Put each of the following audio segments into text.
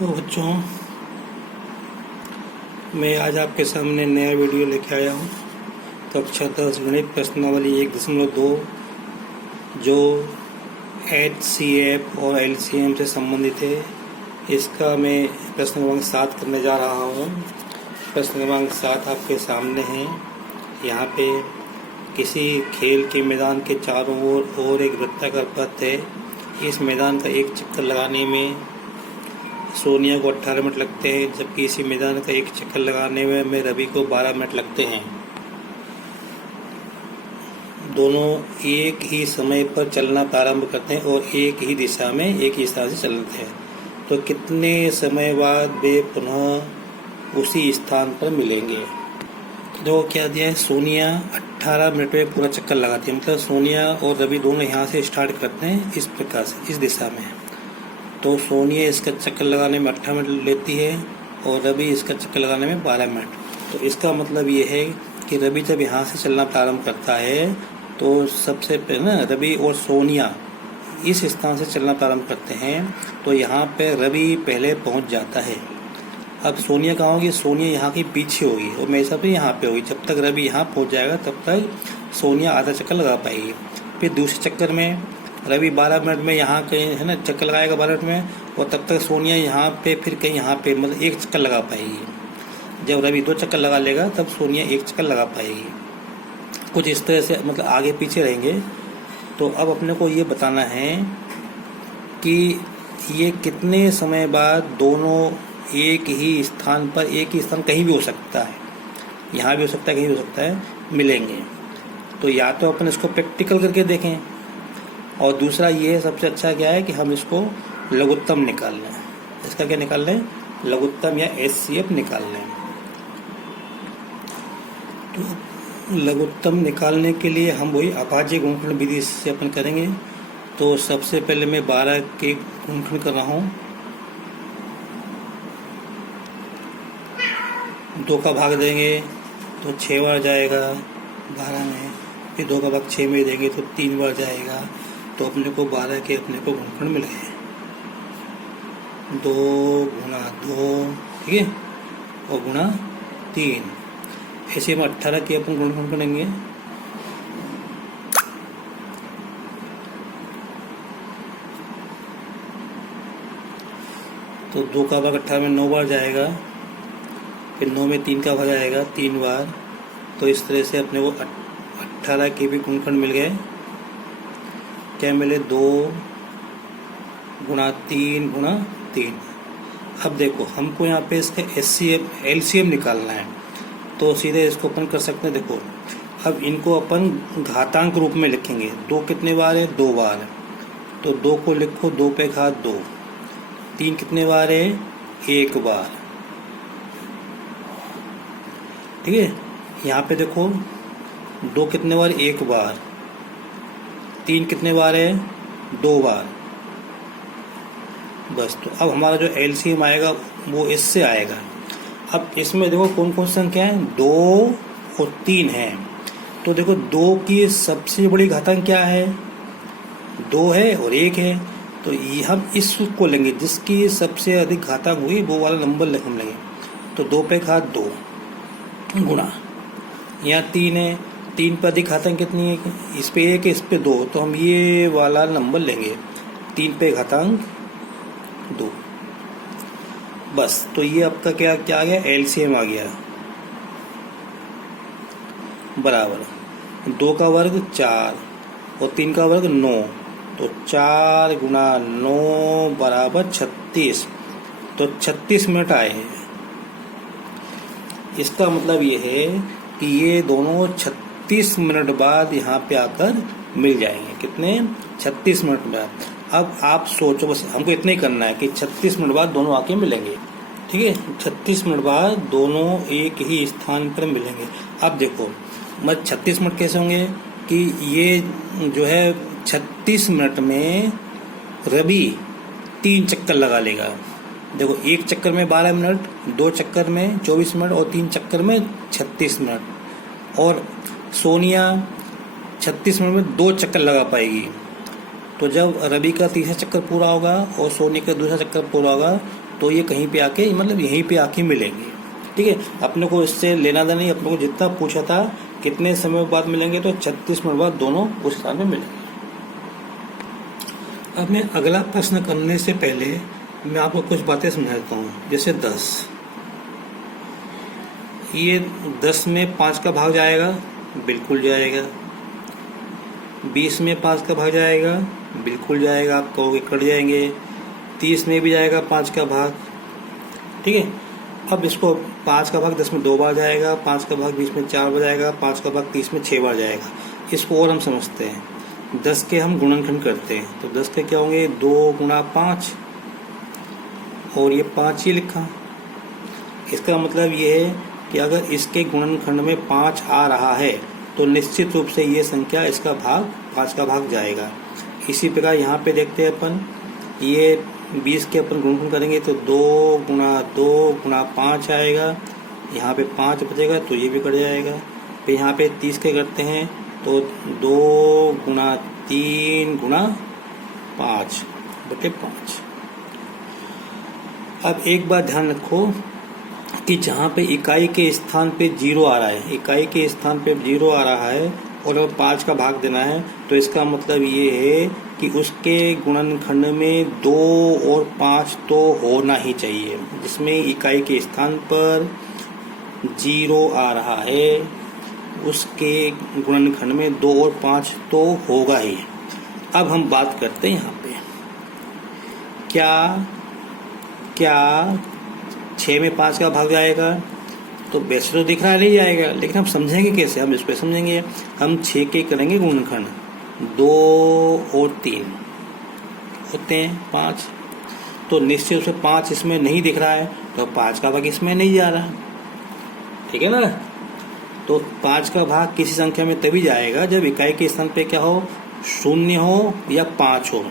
तो बच्चों, मैं आज आपके सामने नया वीडियो लेके आया हूँ। कक्षा 10 गणित प्रश्नावली 1.2 जो HCF और LCM से संबंधित है, इसका मैं प्रश्न क्रमांक 7 करने जा रहा हूँ। प्रश्न क्रमांक 7 आपके सामने है। यहाँ पे किसी खेल के मैदान के चारों ओर और एक वृत्ताकार पथ है। इस मैदान का एक चक्कर लगाने में सोनिया को 18 मिनट लगते हैं, जबकि इसी मैदान का एक चक्कर लगाने में रवि को 12 मिनट लगते हैं। दोनों एक ही समय पर चलना प्रारंभ करते हैं और एक ही दिशा में एक ही स्थान से चलते हैं। तो कितने समय बाद वे पुनः उसी स्थान पर मिलेंगे? तो क्या दिया है, सोनिया 18 मिनट में पूरा चक्कर लगाती है। मतलब सोनिया और रवि दोनों यहाँ से स्टार्ट करते हैं इस प्रकार से, इस दिशा में। तो सोनिया इसका चक्कर लगाने में 18 मिनट लेती है और रवि इसका चक्कर लगाने में 12 मिनट। तो इसका मतलब ये है कि रवि जब यहाँ से चलना प्रारंभ करता है तो सबसे पहले ना रवि और सोनिया इस स्थान से चलना प्रारंभ करते हैं, तो यहाँ पे रवि पहले पहुँच जाता है। अब सोनिया कहाँ होगी? सोनिया यहाँ की पीछे होगी और मेरे हिसाब से यहाँ पे होगी। जब तक रवि यहाँ पहुँच जाएगा तब तक सोनिया आधा चक्कर लगा पाएगी। फिर दूसरे चक्कर में रवि 12 मिनट में यहाँ कहीं है ना चक्कर लगाएगा 12 मिनट में, और तब तक सोनिया यहाँ पे फिर कहीं यहाँ पे मतलब एक चक्कर लगा पाएगी। जब रवि 2 चक्कर लगा लेगा तब सोनिया एक चक्कर लगा पाएगी। कुछ इस तरह से मतलब आगे पीछे रहेंगे। तो अब अपने को ये बताना है कि ये कितने समय बाद दोनों एक ही स्थान पर, एक ही स्थान कहीं भी हो सकता है, यहाँ भी हो सकता है, कहीं भी हो सकता है, मिलेंगे। तो या तो अपन इसको प्रैक्टिकल करके देखें, और दूसरा ये है सबसे अच्छा क्या है कि हम इसको लघुत्तम निकाल लें। इसका क्या निकाल लें? लघुत्तम या HCF निकाल लें। तो लघुत्तम निकालने के लिए हम वही अभाज्य गुणनखंड विधि से अपन करेंगे। तो सबसे पहले मैं 12 के गुणनखंड कर रहा हूँ। 2 का भाग देंगे तो 6 बार जाएगा 12 में, फिर 2 का भाग 6 में देंगे तो 3 बार जाएगा। तो अपने को 12 के अपने को गुणनखंड मिल गए, 2 गुणा 2, ठीक है, और गुणा 3। ऐसे हम 18 के अपन गुणनखंड करेंगे। तो 2 का भाग 18 में 9 बार जाएगा, फिर 9 में 3 का भाग आएगा 3 बार। तो इस तरह से अपने को 18 के भी गुणनखंड मिल गए। क्या मिले? 2 गुणा 3 गुणा 3। अब देखो हमको यहाँ पे इसका HCF LCM निकालना है, तो सीधे इसको अपन कर सकते हैं। देखो अब इनको अपन घातांक रूप में लिखेंगे। 2 कितने बार है? 2 बार। तो 2 को लिखो 2 पे घात 2। 3 कितने बार है? 1 बार, ठीक है। यहाँ पे देखो 2 कितने बार? 1 बार। 3 कितने बार है? 2 बार। बस। तो अब हमारा जो LCM आएगा वो इससे आएगा। अब इसमें देखो कौन कौन सी संख्या है? 2 और 3 है। तो देखो 2 की सबसे बड़ी घातांक क्या है? 2 है और 1 है। तो ये हम इस सूत्र को लेंगे, जिसकी सबसे अधिक घातांक हुई वो वाला नंबर हम लेंगे। तो 2 पे घात 2 गुणा, यहाँ 3 है, 3 पर अधिक घातांक कितनी है? इस पे 1 है, इस पे 2। तो हम ये वाला नंबर लेंगे, 3 पे घातांक 2। बस। तो ये आपका क्या क्या आ गया? LCM आ गया, बराबर 2 का वर्ग 4 और 3 का वर्ग 9। तो 4 गुणा 9 बराबर 36। तो 36 मिनट आए हैं। इसका मतलब ये है कि ये दोनों 36 मिनट बाद यहाँ पे आकर मिल जाएंगे। कितने? 36 मिनट बाद। अब आप सोचो, बस हमको इतना ही करना है कि 36 मिनट बाद दोनों आके मिलेंगे, ठीक है। 36 मिनट बाद दोनों एक ही स्थान पर मिलेंगे। अब देखो मत 36 मिनट कैसे होंगे कि ये जो है 36 मिनट में रवि 3 चक्कर लगा लेगा। देखो 1 चक्कर में 12 मिनट, 2 चक्कर में 24 मिनट और 3 चक्कर में 36 मिनट। और सोनिया 36 मिनट में 2 चक्कर लगा पाएगी। तो जब रवि का तीसरा चक्कर पूरा होगा और सोनी का दूसरा चक्कर पूरा होगा तो ये कहीं पे आके मतलब यहीं पे आके मिलेंगे। ठीक है, अपने को इससे लेना देना नहीं, अपने को जितना पूछा था कितने समय बाद मिलेंगे, तो 36 मिनट बाद दोनों उस स्थान में मिलेंगे। अब मैं अगला प्रश्न करने से पहले मैं आपको कुछ बातें समझाता हूँ। जैसे 10, ये 10 में 5 का भाग जाएगा, बिल्कुल जाएगा। 20 में 5 का भाग जाएगा, बिल्कुल जाएगा। आप कहोगे कट जाएंगे। 30 में भी जाएगा 5 का भाग। ठीक है, अब इसको 5 का भाग 10 में 2 बार जाएगा, 5 का भाग 20 में 4 बार जाएगा, 5 का भाग 30 में 6 बार जाएगा। इसको और हम समझते हैं, 10 के हम गुणनखंड करते हैं तो 10 के क्या होंगे, 2 गुणा 5, और ये 5 ही लिखा। इसका मतलब ये है कि अगर इसके गुणनखंड में 5 आ रहा है तो निश्चित रूप से ये संख्या इसका भाग 5 का भाग जाएगा। इसी प्रकार यहाँ पे देखते हैं अपन, ये 20 के अपन गुणनखंड करेंगे तो 2 गुणा 5 आएगा, यहाँ पे 5 बचेगा तो ये भी कट जाएगा। फिर यहाँ पे 30 के करते हैं तो 2 गुणा 3 गुणा 5 बटे 5। अब एक बात ध्यान रखो कि जहाँ पे इकाई के स्थान पे 0 आ रहा है, इकाई के स्थान पे 0 आ रहा है और अगर 5 का भाग देना है तो इसका मतलब ये है कि उसके गुणनखंड में 2 और 5 तो होना ही चाहिए। जिसमें इकाई के स्थान पर 0 आ रहा है उसके गुणनखंड में 2 और 5 तो होगा ही। अब हम बात करते हैं यहाँ पे, क्या 6 में 5 का भाग जाएगा, तो वैसे तो दिख रहा है नहीं जाएगा, लेकिन हम समझेंगे कैसे, हम इसको समझेंगे। हम 6 के करेंगे गुणनखंड, 2 और 3 होते हैं 5, तो निश्चित रूप से 5 इसमें नहीं दिख रहा है तो 5 का भाग इसमें नहीं जा रहा। ठीक है ना, तो 5 का भाग किसी संख्या में तभी जाएगा जब इकाई के स्थान पे क्या हो, 0 हो या 5 हो,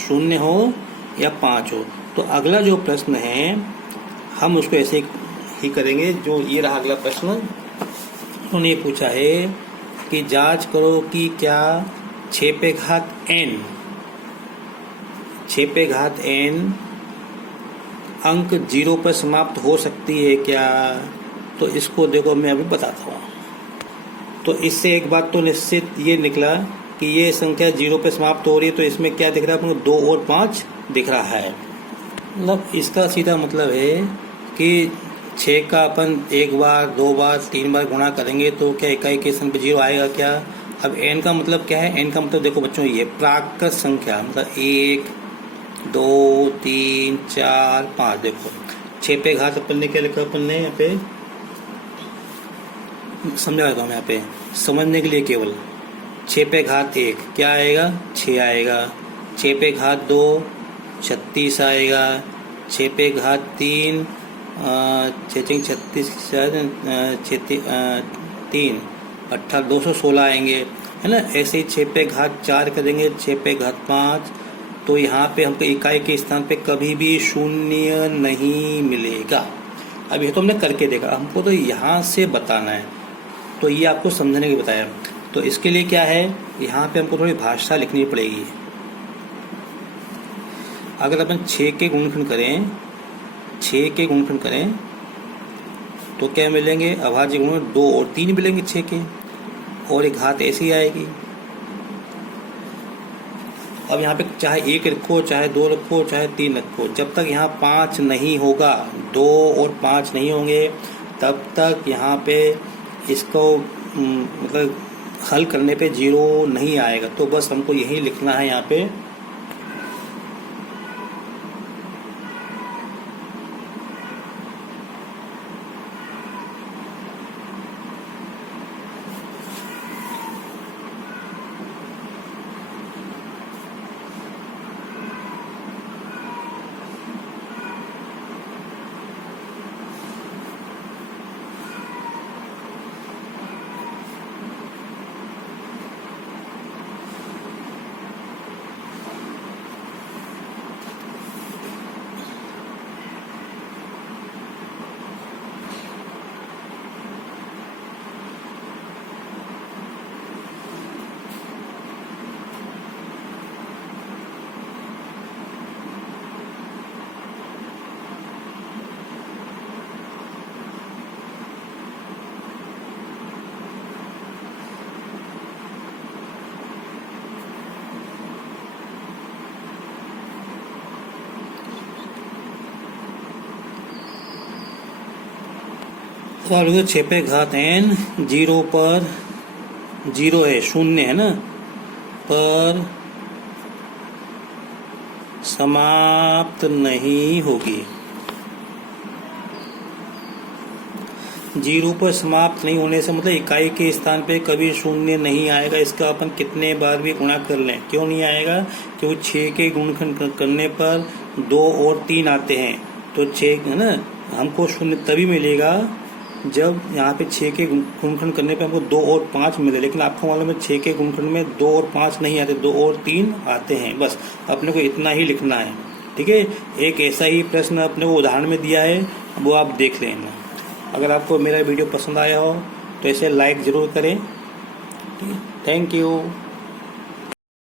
0 हो या 5 हो। तो अगला जो प्रश्न है हम उसको ऐसे ही करेंगे। जो ये रहा अगला प्रश्न, उन्होंने ये पूछा है कि जांच करो कि क्या 6 पे घात n अंक 0 पर समाप्त हो सकती है क्या। तो इसको देखो मैं अभी बताता हूँ। तो इससे एक बात तो निश्चित ये निकला कि ये संख्या 0 पे समाप्त हो रही है, तो इसमें क्या दिख रहा है अपने को, 2 और 5 दिख रहा है। मतलब इसका सीधा मतलब है कि 6 का अपन 1 बार 2 बार 3 बार गुणा करेंगे तो क्या इकाई के स्थान पे 0 आएगा क्या। अब n का मतलब क्या है, n का मतलब देखो बच्चों ये प्राकृत संख्या, मतलब 1 2 3 4 5। देखो 6 पे घात अपन ने क्या लिखा, अपन ने यहाँ पे समझा देता हूँ यहाँ पे समझने के लिए केवल। 6 पे घात 1 क्या आएगा, 6 आएगा। 6 पे घात 2 36 आएगा। 6 पे घात 3 36 3 18 216 आएंगे, है ना। ऐसे ही 6 पे घात 4 करेंगे, 6 पे घात 5, तो यहाँ पे हमको इकाई के स्थान पे कभी भी 0 नहीं मिलेगा। अब ये तो हमने करके देखा, हमको तो यहाँ से बताना है, तो ये आपको समझने के बताया। तो इसके लिए क्या है, यहाँ पे हमको थोड़ी भाषा लिखनी पड़ेगी। अगर अपन 6 के गुणनखंड करें, 6 के गुणनखंड करें तो क्या मिलेंगे, अभाज्य गुण 2 और 3 मिलेंगे 6 के, और एक घात ऐसी आएगी। अब यहाँ पे चाहे 1 रखो, चाहे 2 रखो, चाहे 3 रखो, जब तक यहाँ 5 नहीं होगा, 2 और 5 नहीं होंगे, तब तक यहाँ पे इसको मतलब हल करने पे 0 नहीं आएगा। तो बस हमको यही लिखना है यहाँ पे। तो आप लोग 6 पे घात n 0 पर 0 है, शून्य है ना, पर समाप्त नहीं होगी। 0 पर समाप्त नहीं होने से मतलब इकाई के स्थान पे कभी शून्य नहीं आएगा। इसका अपन कितने बार भी गुणा कर लें, क्यों नहीं आएगा? क्योंकि 6 के गुणनखंड करने पर 2 और 3 आते हैं, तो 6 है ना, हमको शून्य तभी मिलेगा जब यहाँ पे 6 के गुणनखंड करने पे हमको 2 और 5 मिले। लेकिन आपको मालूम है 6 के गुणनखंड में 2 और 5 नहीं आते, 2 और 3 आते हैं। बस अपने को इतना ही लिखना है, ठीक है। एक ऐसा ही प्रश्न अपने को उदाहरण में दिया है, वो आप देख लेना। अगर आपको मेरा वीडियो पसंद आया हो तो इसे लाइक ज़रूर करें। Thank you.